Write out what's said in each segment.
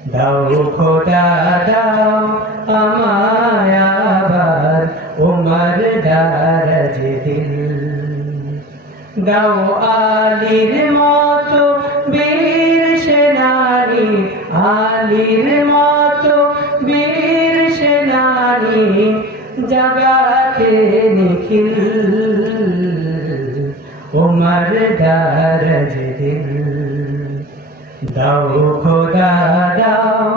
দাও খোদা দাও আমায় আবার উমর দারাজ দিল। দাও আলীর মতো বীর সেনানী, আলীর মতো বীর সেনানী জাগাতে নিখিল উমর দারাজ দিল। দাও খোদা দাও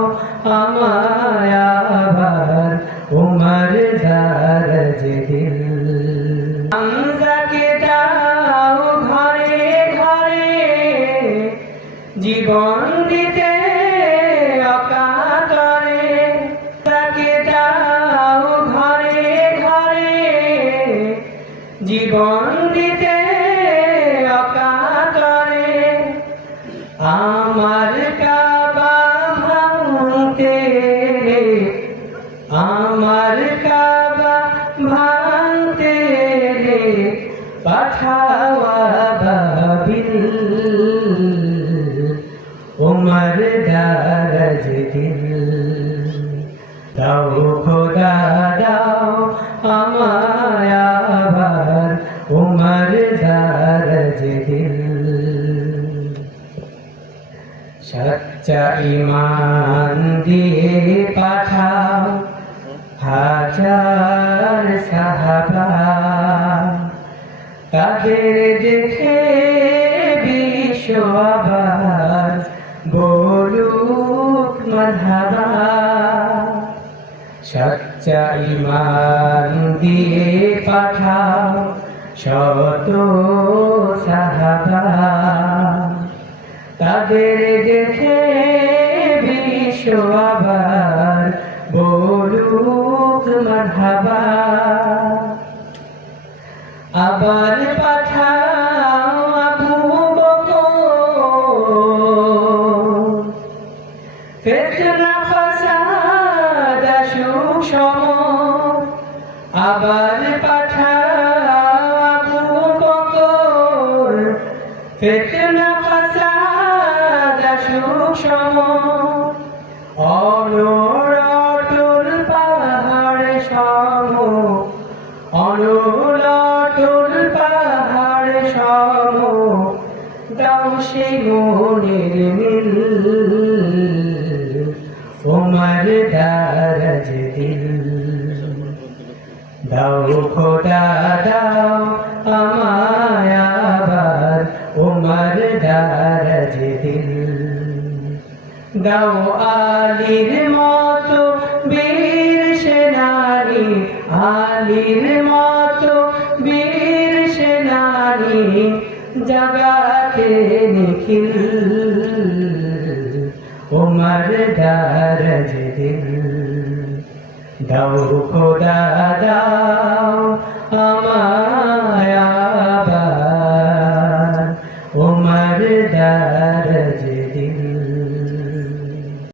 আমায় আবার উমর দারাজ দিল। হামজাকে দাও ঘরে ঘরে জীবন দিতে অকাতরে, তাকে দাও ঘরে ঘরে জীবন দিতে অকাতরে। আমার কাবা ভাঙতে, আমার কাবা ভাঙতে পাঠাওয়া বাবিল উমর দারাজ দিল। দাও খোদা দাও আমায় আবার উমর দারাজ দিল। সচ্চা ঈমান দিয়ে পাঠাও হাজার সাহাবা, তাদের দেখে বিশ্ব আবার বলুক মারহাবা। সচ্চা ঈমান দিয়ে পাঠাও শত সাহাবা, তাদের দেখে বিশ্ব আবার বলুক মারহাবা। আবার পাঠাও আবু বকর, ফিতনা ফাসাদ আসুক সমর। আবার পাঠাও আবু বকর, ফিতনা ফাসাদ আসুক সমর। অনড় পাহাড় সম, অনড় পাহাড় সম দাও সে মনের মিল উমর দারাজ দিল। দাও খোদা দাও আমায় আবার উমর দারাজ দিল। দাও আলীর মতো বীর সেনানী, আলীর মতো বীর সেনানী জাগাতে নিখিল উমর দারাজ দিল। দাও খোদা দাও আমায়